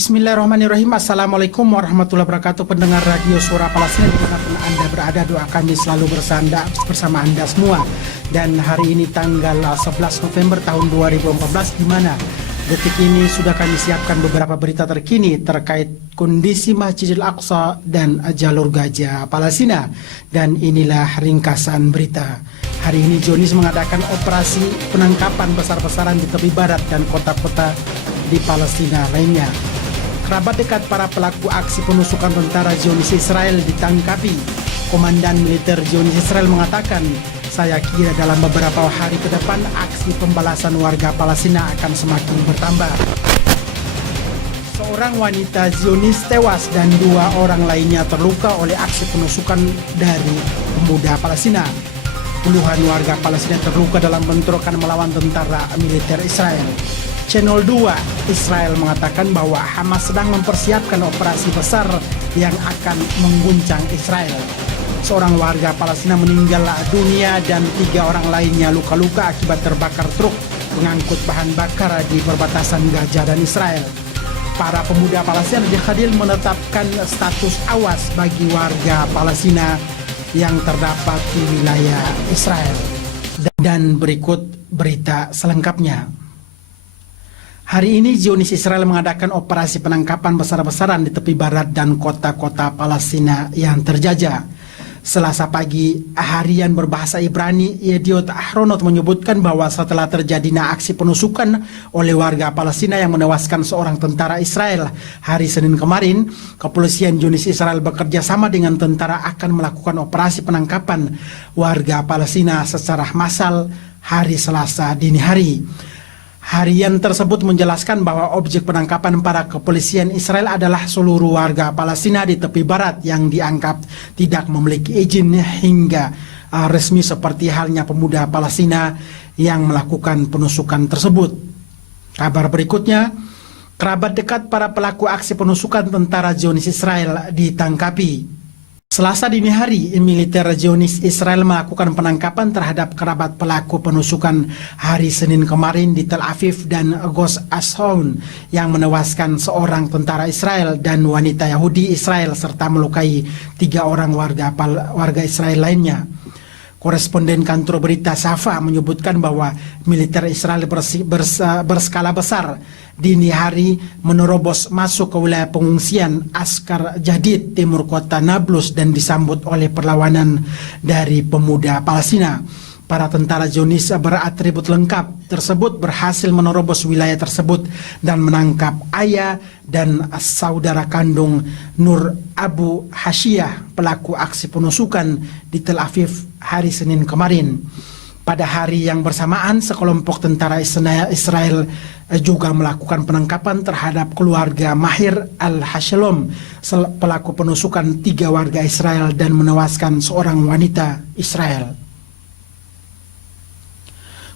Bismillahirrahmanirrahim. Assalamualaikum warahmatullahi wabarakatuh. Pendengar radio Suara Palestina dimanapun Anda berada, doa kami selalu bersama Anda semua. Dan hari ini tanggal 11 November tahun 2014, di mana detik ini sudah kami siapkan beberapa berita terkini terkait kondisi Masjidil Aqsa dan jalur Gaza Palestina. Dan inilah ringkasan berita. Hari ini Zionis mengadakan operasi penangkapan besar-besaran di tepi barat dan kota-kota di Palestina lainnya. Kerabat dekat para pelaku aksi penusukan tentara Zionis Israel ditangkapi. Komandan militer Zionis Israel mengatakan, saya kira dalam beberapa hari ke depan aksi pembalasan warga Palestina akan semakin bertambah. Seorang wanita Zionis tewas dan 2 orang lainnya terluka oleh aksi penusukan dari pemuda Palestina. Puluhan warga Palestina terluka dalam bentrokan melawan tentara militer Israel. Channel 2 Israel mengatakan bahwa Hamas sedang mempersiapkan operasi besar yang akan mengguncang Israel. Seorang warga Palestina meninggal dunia dan 3 orang lainnya luka-luka akibat terbakar truk pengangkut bahan bakar di perbatasan Gaza dan Israel. Para pemuda Palestina di Khalil menetapkan status awas bagi warga Palestina yang terdapat di wilayah Israel. Dan berikut berita selengkapnya. Hari ini Zionis Israel mengadakan operasi penangkapan besar-besaran di tepi barat dan kota-kota Palestina yang terjajah. Selasa pagi, harian berbahasa Ibrani Yediot Ahronot menyebutkan bahwa setelah terjadinya aksi penusukan oleh warga Palestina yang menewaskan seorang tentara Israel hari Senin kemarin, kepolisian Zionis Israel bekerja sama dengan tentara akan melakukan operasi penangkapan warga Palestina secara massal hari Selasa dini hari. Harian tersebut menjelaskan bahwa objek penangkapan para kepolisian Israel adalah seluruh warga Palestina di tepi barat yang dianggap tidak memiliki izin hingga resmi seperti halnya pemuda Palestina yang melakukan penusukan tersebut. Kabar berikutnya, kerabat dekat para pelaku aksi penusukan tentara Zionis Israel ditangkapi. Selasa dini hari, militer Zionis Israel melakukan penangkapan terhadap kerabat pelaku penusukan hari Senin kemarin di Tel Aviv dan Gos Ashon yang menewaskan seorang tentara Israel dan wanita Yahudi Israel serta melukai 3 orang warga Israel lainnya. Koresponden kantor berita Safa menyebutkan bahwa militer Israel berskala besar dini hari menerobos masuk ke wilayah pengungsian Askar Jadid timur kota Nablus dan disambut oleh perlawanan dari pemuda Palestina. Para tentara Zionis beratribut lengkap tersebut berhasil menerobos wilayah tersebut dan menangkap ayah dan saudara kandung Nur Abu Hashiyah, pelaku aksi penusukan di Tel Aviv hari Senin kemarin. Pada hari yang bersamaan, sekelompok tentara Israel juga melakukan penangkapan terhadap keluarga Mahir Al-Hashelom, pelaku penusukan 3 warga Israel dan menewaskan seorang wanita Israel.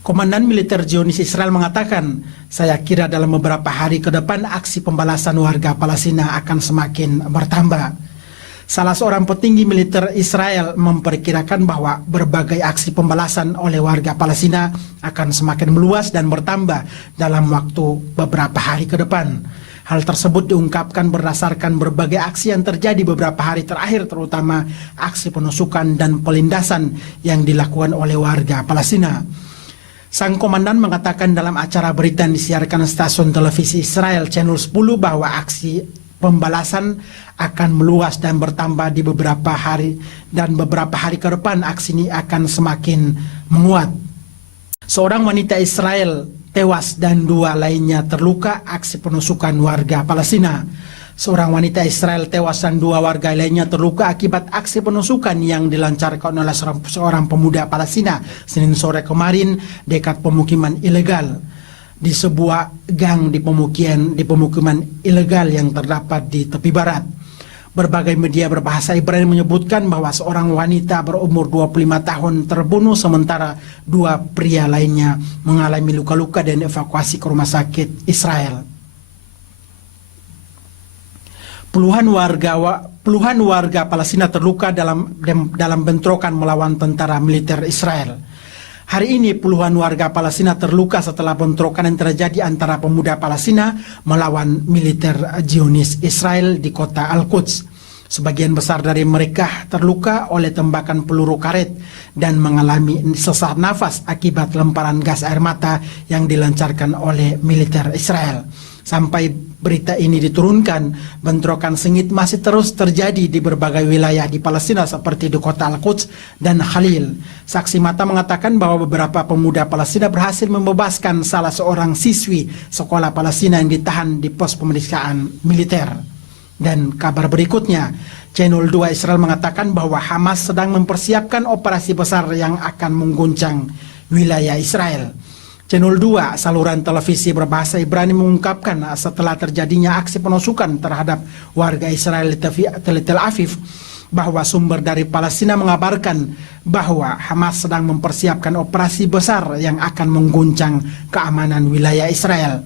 Komandan militer Zionis Israel mengatakan, saya kira dalam beberapa hari ke depan aksi pembalasan warga Palestina akan semakin bertambah. Salah seorang petinggi militer Israel memperkirakan bahwa berbagai aksi pembalasan oleh warga Palestina akan semakin meluas dan bertambah dalam waktu beberapa hari ke depan. Hal tersebut diungkapkan berdasarkan berbagai aksi yang terjadi beberapa hari terakhir, terutama aksi penusukan dan pelindasan yang dilakukan oleh warga Palestina. Sang komandan mengatakan dalam acara berita yang disiarkan stasiun televisi Israel Channel 10 bahwa aksi pembalasan akan meluas dan bertambah di beberapa hari, dan beberapa hari ke depan aksi ini akan semakin menguat. Seorang wanita Israel tewas dan 2 lainnya terluka aksi penusukan warga Palestina. Seorang wanita Israel tewas dan 2 warga lainnya terluka akibat aksi penusukan yang dilancarkan oleh seorang pemuda Palestina Senin sore kemarin dekat pemukiman ilegal di sebuah gang di pemukiman ilegal yang terdapat di tepi barat. Berbagai media berbahasa Ibrani menyebutkan bahwa seorang wanita berumur 25 tahun terbunuh sementara 2 pria lainnya mengalami luka-luka dan dievakuasi ke rumah sakit Israel. Puluhan warga Palestina terluka dalam bentrokan melawan tentara militer Israel. Hari ini puluhan warga Palestina terluka setelah bentrokan yang terjadi antara pemuda Palestina melawan militer Zionis Israel di kota Al-Quds. Sebagian besar dari mereka terluka oleh tembakan peluru karet dan mengalami sesak nafas akibat lemparan gas air mata yang dilancarkan oleh militer Israel. Sampai berita ini diturunkan, bentrokan sengit masih terus terjadi di berbagai wilayah di Palestina seperti di kota Al-Quds dan Khalil. Saksi mata mengatakan bahwa beberapa pemuda Palestina berhasil membebaskan salah seorang siswi sekolah Palestina yang ditahan di pos pemeriksaan militer. Dan kabar berikutnya, Channel 2 Israel mengatakan bahwa Hamas sedang mempersiapkan operasi besar yang akan mengguncang wilayah Israel. Channel 2, saluran televisi berbahasa Ibrani, mengungkapkan setelah terjadinya aksi penusukan terhadap warga Israel di Tel Aviv, bahwa sumber dari Palestina mengabarkan bahwa Hamas sedang mempersiapkan operasi besar yang akan mengguncang keamanan wilayah Israel.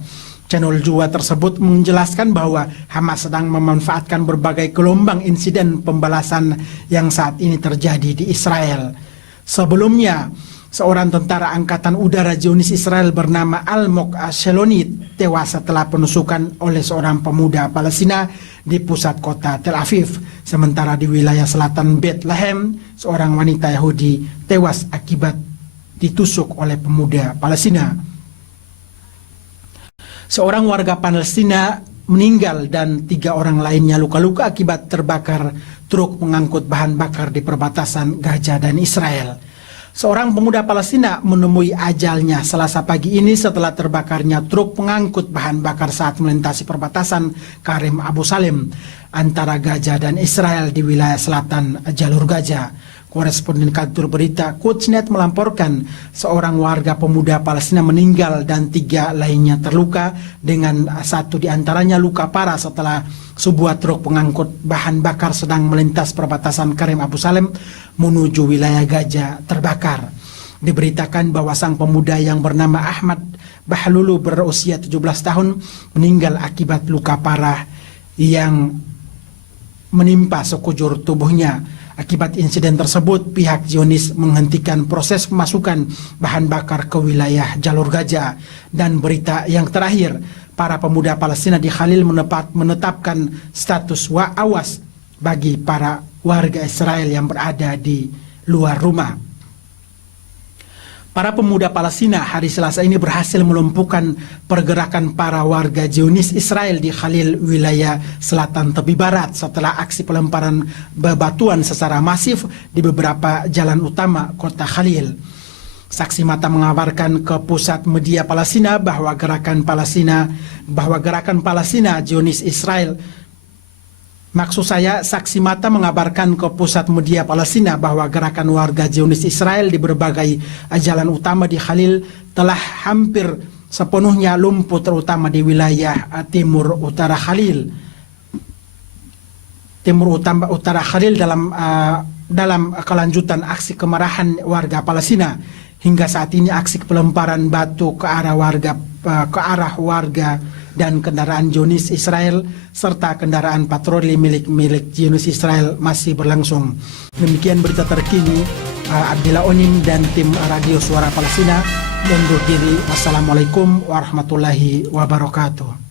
Channel 2 tersebut menjelaskan bahwa Hamas sedang memanfaatkan berbagai gelombang insiden pembalasan yang saat ini terjadi di Israel. Sebelumnya, seorang tentara angkatan udara Zionis Israel bernama Almog Sheloni tewas setelah penusukan oleh seorang pemuda Palestina di pusat kota Tel Aviv. Sementara di wilayah selatan Bethlehem, seorang wanita Yahudi tewas akibat ditusuk oleh pemuda Palestina. Seorang warga Palestina meninggal dan 3 orang lainnya luka-luka akibat terbakar truk mengangkut bahan bakar di perbatasan Gaza dan Israel. Seorang pemuda Palestina menemui ajalnya Selasa pagi ini setelah terbakarnya truk pengangkut bahan bakar saat melintasi perbatasan Karim Abu Salim antara Gaza dan Israel di wilayah selatan jalur Gaza. Koresponden kantor berita Qudsnet melaporkan seorang warga pemuda Palestina meninggal dan 3 lainnya terluka, dengan 1 diantaranya luka parah setelah sebuah truk pengangkut bahan bakar sedang melintas perbatasan Karim Abu Salim menuju wilayah Gaza terbakar. Diberitakan bahwa sang pemuda yang bernama Ahmad Bahlulu berusia 17 tahun meninggal akibat luka parah yang menimpa sekujur tubuhnya. Akibat insiden tersebut, pihak Zionis menghentikan proses pemasukan bahan bakar ke wilayah jalur Gaza. Dan berita yang terakhir, para pemuda Palestina di Khalil menetapkan status awas bagi para warga Israel yang berada di luar rumah. Para pemuda Palestina hari Selasa ini berhasil melumpuhkan pergerakan para warga Zionis Israel di Khalil, wilayah selatan tepi barat, setelah aksi pelemparan bebatuan secara masif di beberapa jalan utama kota Khalil. Saksi mata mengabarkan ke pusat media Palestina bahwa gerakan Palestina Zionis Israel, saksi mata mengabarkan ke pusat media Palestina bahwa gerakan warga Zionis Israel di berbagai jalan utama di Khalil telah hampir sepenuhnya lumpuh, terutama di wilayah timur utara Khalil. Dalam kelanjutan aksi kemarahan warga Palestina. Hingga saat ini aksi pelemparan batu ke arah warga dan kendaraan Zionis Israel serta kendaraan patroli milik Zionis Israel masih berlangsung. Demikian berita terkini. Abdillah Onim dan tim Radio Suara Palestina undur diri. Wassalamualaikum warahmatullahi wabarakatuh.